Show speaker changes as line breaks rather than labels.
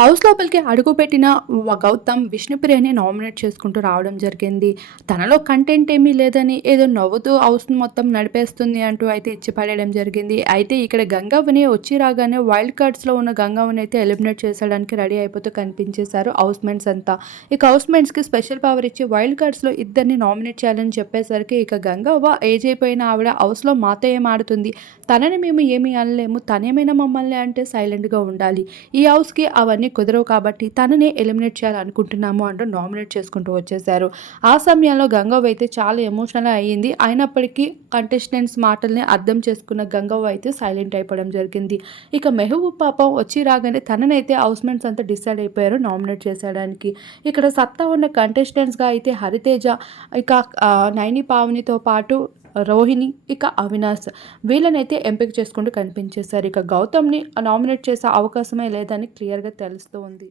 House లోపలికి అడుగుపెట్టిన Gautam విష్ణుప్రియని nominate చేసుకుంటూ రావడం జరిగింది. తనలో కంటెంట్ ఏమీ లేదని ఏదో నవ్వుతూ హౌస్ మొత్తం నడిపేస్తుంది అంటూ అయితే ఇచ్చి పడేయడం జరిగింది. అయితే ఇక్కడ గంగవ్వని వచ్చి రాగానే వైల్డ్ కార్డ్స్లో ఉన్న గంగవ్వని అయితే ఎలిమినేట్ చేసడానికి రెడీ అయిపోతూ కనిపించేశారు హౌస్ మెంట్స్ అంతా. ఇక హౌస్ మెంట్స్కి స్పెషల్ పవర్ ఇచ్చి వైల్డ్ కార్డ్స్లో ఇద్దరిని నామినేట్ చేయాలని చెప్పేసరికి ఇక గంగవ్వ ఏజ్ అయిపోయిన ఆవిడ హౌస్లో మాతో ఏం ఆడుతుంది తనని మేము ఏమీ అనలేము. తనేమైనా మమ్మల్ని అంటే సైలెంట్గా ఉండాలి. ఈ హౌస్కి అవన్నీ కుదరవు కాబట్టి తననే ఎలిమినేట్ చేయాలనుకుంటున్నాము అంటూ నామినేట్ చేసుకుంటూ వచ్చేసారు ఆ సమయంలో గంగవ్వ అయితే చాలా ఎమోషనల్ అయ్యింది. అయినప్పటికీ కంటెస్టెంట్స్ మాటల్ని అర్థం చేసుకున్న గంగవ్వ అయితే సైలెంట్ అయిపోవడం జరిగింది. ఇక మెహబూబ్ పాపం వచ్చి రాగానే తననైతే హౌస్మెంట్స్ అంతా డిసైడ్ అయిపోయారు నామినేట్ చేసేయడానికి. ఇక్కడ సత్తా ఉన్న కంటెస్టెంట్స్గా అయితే హరితేజ ఇక నైని పావనితో పాటు రోహిణి ఇక అవినాష్. వీళ్ళనైతే ఎంపిక చేసుకుంటూ కనిపించేశారు. ఇక గౌతమ్ని నామినేట్ చేసే అవకాశమే లేదని క్లియర్గా తెలుస్తూ ఉంది